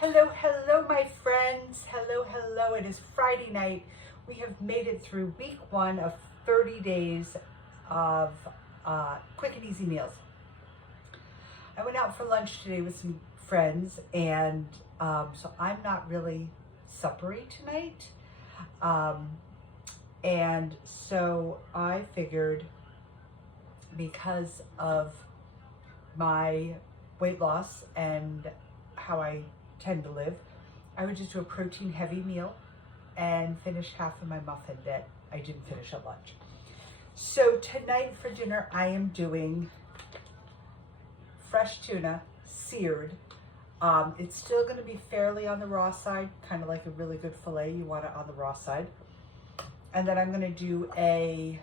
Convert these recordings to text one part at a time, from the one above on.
Hello, hello, my friends. Hello, hello. It is Friday night. We have made it through week 1 of 30 days of quick and easy meals. I went out for lunch today with some friends, and so I'm not really suppery tonight. And so I figured, because of my weight loss and how I tend to live, I would just do a protein heavy meal and finish half of my muffin that I didn't finish at lunch. So tonight for dinner, I am doing fresh tuna, seared. It's still gonna be fairly on the raw side, kind of like a really good filet. You want it on the raw side. And then I'm gonna do a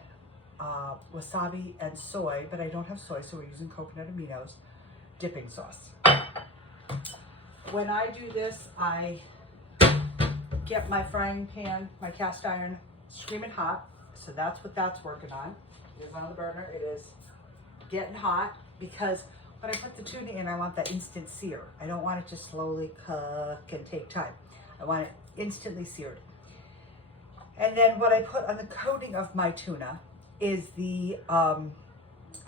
wasabi and soy, but I don't have soy, so we're using coconut aminos dipping sauce. When I do this, I get my frying pan, my cast iron, screaming hot. So that's what that's working on. It is on the burner. It is getting hot, because when I put the tuna in, I want that instant sear. I don't want it to slowly cook and take time. I want it instantly seared. And then what I put on the coating of my tuna is the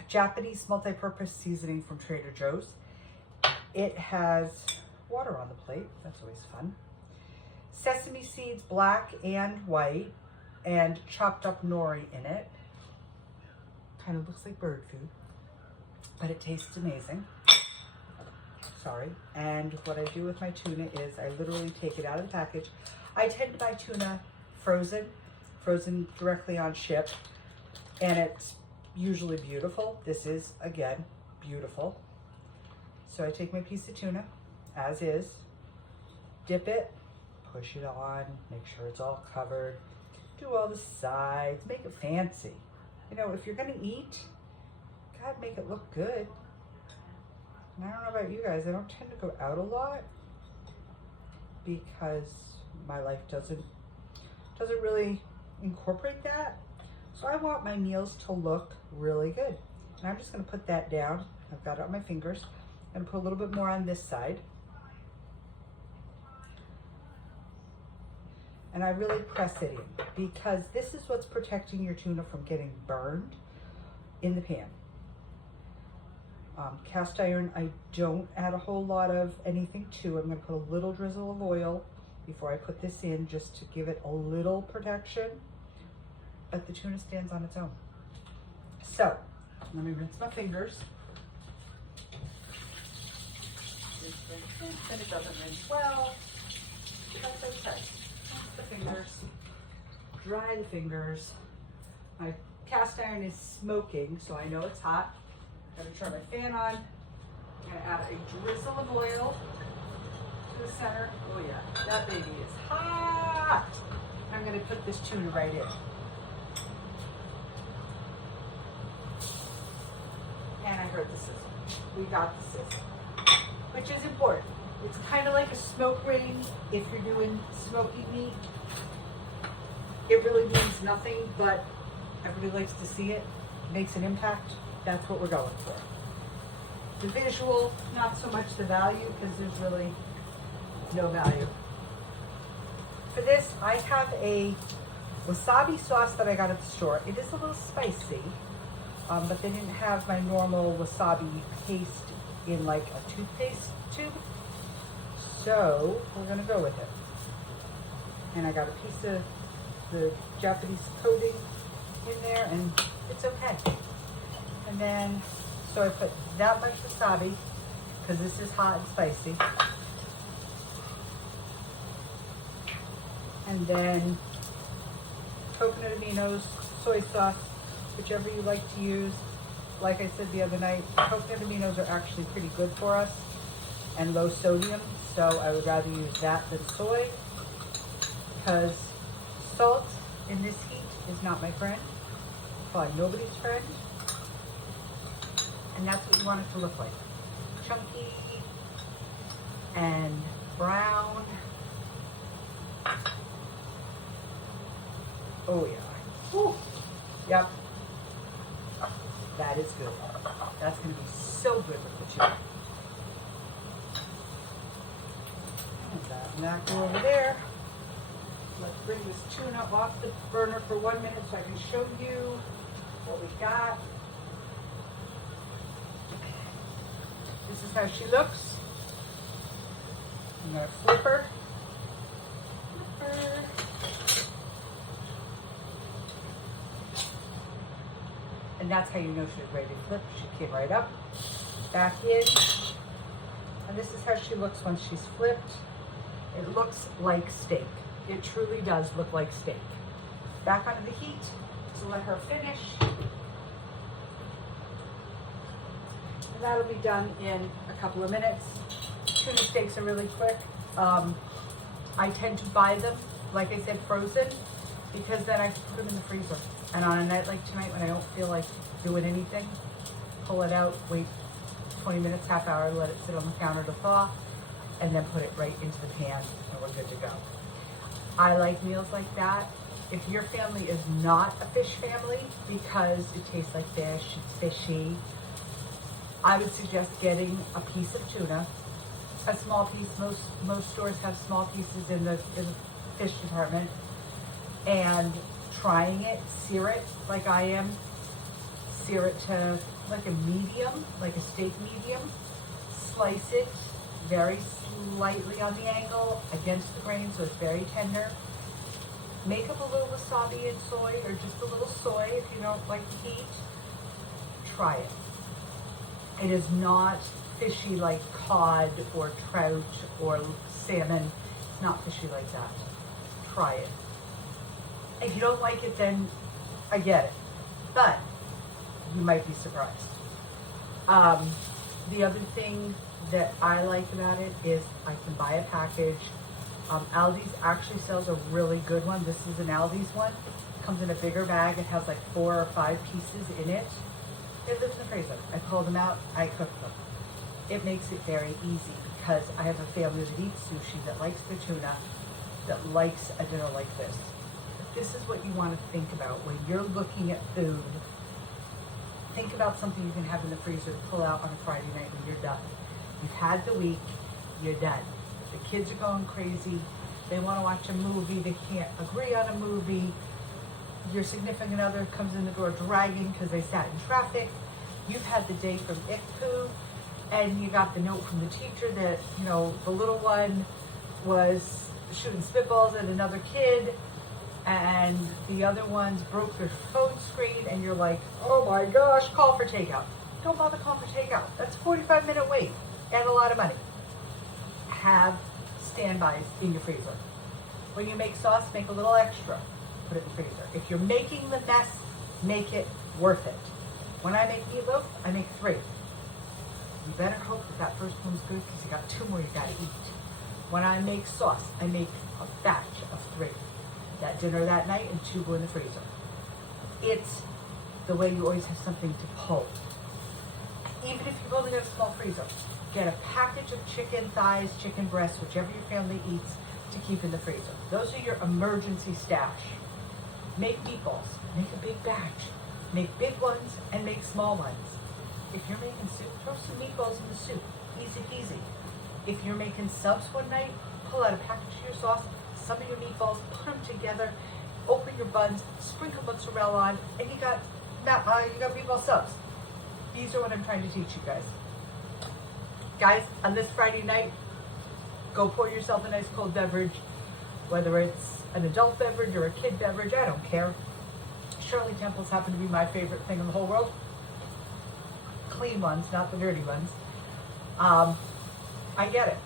Japanese multi-purpose seasoning from Trader Joe's. It has water on the plate. That's always fun. Sesame seeds, black and white, and chopped up nori in it. Kind of looks like bird food, but it tastes amazing. Sorry. And what I do with my tuna is I literally take it out of the package. I tend to buy tuna frozen directly on ship, and it's usually beautiful. This is, again, beautiful. So I take my piece of tuna as is, dip it, push it on, make sure it's all covered, do all the sides, make it fancy. You know, if you're gonna eat, God, make it look good. And I don't know about you guys, I don't tend to go out a lot because my life doesn't really incorporate that. So I want my meals to look really good. And I'm just gonna put that down. I've got it on my fingers. I'm gonna put a little bit more on this side. And I really press it in, because this is what's protecting your tuna from getting burned in the pan. Cast iron, I don't add a whole lot of anything to. I'm gonna put a little drizzle of oil before I put this in, just to give it a little protection, but the tuna stands on its own. So, let me rinse my fingers. Then it doesn't rinse well. That's okay. Rinse the fingers, dry the fingers. My cast iron is smoking, so I know it's hot. I'm gonna turn my fan on. I'm gonna add a drizzle of oil to the center. Oh yeah, that baby is hot. I'm gonna put this tuna right in. And I heard the sizzle. We got the sizzle, which is important. It's kind of like a smoke ring if you're doing smoky meat. It really means nothing, but everybody likes to see it. It makes an impact. That's what we're going for. The visual, not so much the value, because there's really no value. For this, I have a wasabi sauce that I got at the store. It is a little spicy, but they didn't have my normal wasabi paste in like a toothpaste tube. So we're gonna go with it. And I got a piece of the Japanese coating in there, and it's okay. And then, so I put that much wasabi, because this is hot and spicy. And then coconut aminos, soy sauce, whichever you like to use. Like I said the other night, coconut aminos are actually pretty good for us and low sodium, so I would rather use that than soy, because salt in this heat is not my friend, probably nobody's friend, and that's what you want it to look like. Chunky and brown. Oh yeah. Woo. Yep. That is good. That's going to be so good with the chicken. That go over there. Let's bring this tuna off the burner for 1 minute so I can show you what we got. This is how she looks. I'm gonna flip her. Flip her. And that's how you know she was ready to flip. She came right up, back in. And this is how she looks when she's flipped. It looks like steak. It truly does look like steak. Back onto the heat, so let her finish. And that'll be done in a couple of minutes. Tuna steaks are really quick. I tend to buy them, like I said, frozen, because then I can put them in the freezer. And on a night like tonight when I don't feel like doing anything, pull it out, wait 20 minutes, half hour, let it sit on the counter to thaw, and then put it right into the pan, and we're good to go. I like meals like that. If your family is not a fish family because it tastes like fish, it's fishy, I would suggest getting a piece of tuna, a small piece. Most stores have small pieces in the fish department, and trying it, sear it like I am, sear it to like a medium, like a steak medium, slice it very slightly on the angle against the grain so it's very tender. Make up a little wasabi and soy, or just a little soy if you don't like the heat. Try it. It is not fishy like cod or trout or salmon. It's not fishy like that. Try it. If you don't like it, then I get it. But you might be surprised. The other thing that I like about it is I can buy a package. Aldi's actually sells a really good one. This is an Aldi's one. It comes in a bigger bag. It has like 4 or 5 pieces in it. It lives in the freezer. I pull them out, I cook them. It makes it very easy because I have a family that eats sushi, that likes the tuna, that likes a dinner like this. This is what you want to think about when you're looking at food. Think about something you can have in the freezer to pull out on a Friday night when you're done. You've had the week, you're done. The kids are going crazy. They want to watch a movie. They can't agree on a movie. Your significant other comes in the door dragging because they sat in traffic. You've had the day from ICPU, and you got the note from the teacher that, you know, the little one was shooting spitballs at another kid, and the other ones broke their phone screen, and you're like, oh my gosh, call for takeout. Don't bother calling for takeout. That's a 45-minute wait and a lot of money. Have standbys in your freezer. When you make sauce, make a little extra. Put it in the freezer. If you're making the mess, make it worth it. When I make meatloaf, I make 3. You better hope that that first one's good because you got 2 more you gotta eat. When I make sauce, I make a batch of 3. That dinner that night and 2 go in the freezer. It's the way you always have something to pull. Even if you've only got a small freezer, get a package of chicken thighs, chicken breasts, whichever your family eats, to keep in the freezer. Those are your emergency stash. Make meatballs. Make a big batch. Make big ones and make small ones. If you're making soup, throw some meatballs in the soup. Easy peasy. If you're making subs one night, pull out a package of your sauce, some of your meatballs, put them together, open your buns, sprinkle mozzarella on, and you got meatball subs. These are what I'm trying to teach you guys. Guys, on this Friday night, go pour yourself a nice cold beverage, whether it's an adult beverage or a kid beverage, I don't care. Shirley Temples happen to be my favorite thing in the whole world. Clean ones, not the dirty ones. I get it.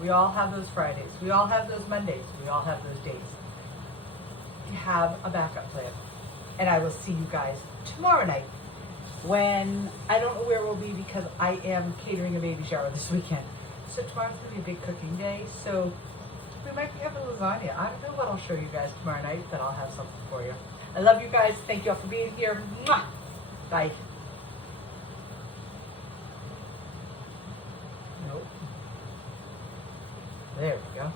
We all have those Fridays. We all have those Mondays. We all have those days. You have a backup plan. And I will see you guys tomorrow night when I don't know where we'll be because I am catering a baby shower this weekend. So tomorrow's going to be a big cooking day. So we might be having lasagna. I don't know what I'll show you guys tomorrow night, but I'll have something for you. I love you guys. Thank you all for being here. Mwah! Bye. Nope. There we go.